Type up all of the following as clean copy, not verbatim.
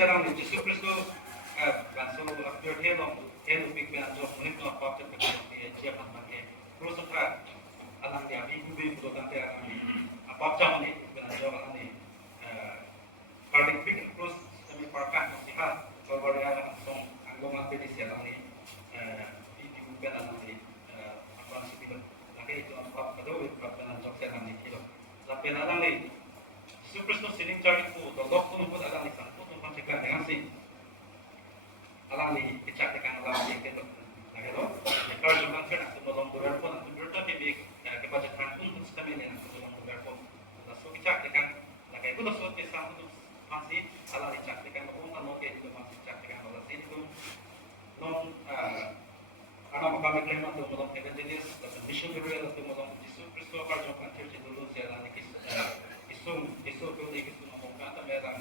siarang ni Yesus Kristus banso appear helo big ben jo unik no pop te ke chia pan ma ke krus ta alang dia bi bi do ta te alang ni pop jam ni ben jo alang ni parting big krus semi parkan si ha so bora song anggong ate di siarang ni bi ben alang ni apa si bi lagi itu pop kado pop ben jo siarang ni kilo la ben alang ni Yesus Kristus sining cari ku do dok pun alang ni sang pun kan dengan si alam ni kecak dengan alam ni kita lagi lo kalau jangan kan aku belum berpon aku berarti di kebajikan pun sistem ini aku belum berpon so kecak dengan lagi itu lo so kisah itu masih alam kecak dengan pun kan oke itu masih kecak dengan alam ini itu non anak kami klaim untuk belum evangelis dan missionary untuk belum Yesus Kristus kalau jangan church dulu saya lagi isu kalau isu ngomong kata mereka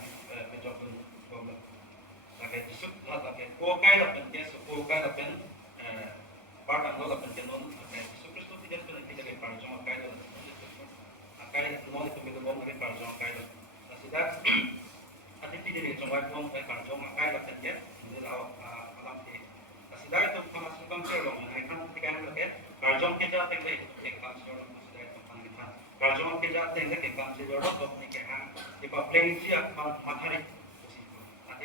menjawab problem lagi Yesus lagi kokai lah penting kokai lah penting part anggo lah penting non Yesus Kristus tidak pernah kita ke parjong kai lah kai non itu kita bom ke parjong kai lah sudah ada tidak di jomai bom ke parjong kai lah penting ini alam ke sudah itu pemasukan kerong kan tiga hari ke parjong kita tinggal ke kantor sudah itu panggilan parjong kita tinggal ke kantor untuk nikah di publik siap matahari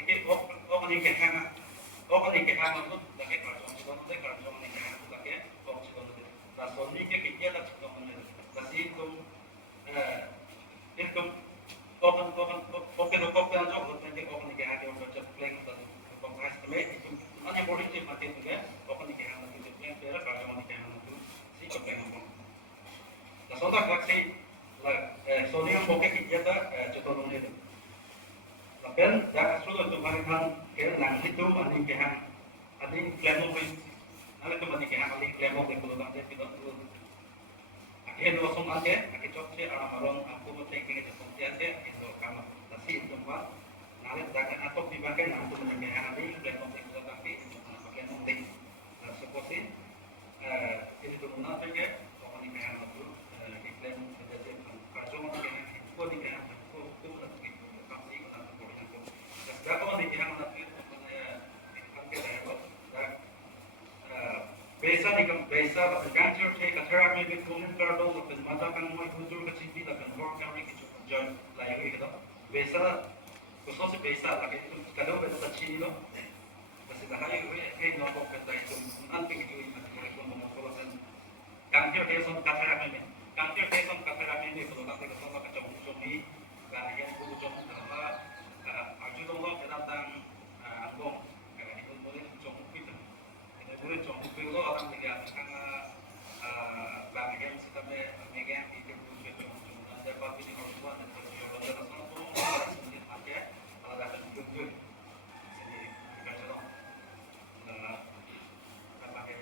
jadi orang ni kehang tu dah kerja orang tu kerja ni kehang tu dah kerja orang tu dah soni ke kerja dah cukup mana dah sih tu itu orang yang jauh tu nanti orang ni kehang dia orang macam plan tu kongres tu itu mana boleh je mati tu kan orang ni kehang tu plan dia kerja orang ni kehang tu sih cukup plan tu dah soda kerja soni yang boleh kerja dah cukup mana tu dan dah sudah tu marikan ke nang itu mandi kehan ada klemo pun ada tu mandi kehan ada klemo de kulo dan kita tu akhir dua song ada akhir cok se arah maron aku mau cek ini cok se ada itu kamar nasi itu mah nalar dah kan atau dipakai nang tu mandi kehan ada klemo de kulo tapi klemo de suppose ini tu mana tu ke mandi kehan tu klemo de je kerja mandi kehan itu di kehan Dapat ni yang nanti angkat dah Besa ni kan besa ganjur cek atera ni komen kado lepas mata kan mau hujur ke sini lepas work kami kita join lagi gitu besa khusus besa lagi itu kado besa sini lo masih dah hari ini no kok kita itu nanti kita itu mau mau kan ganjur dia son atera ni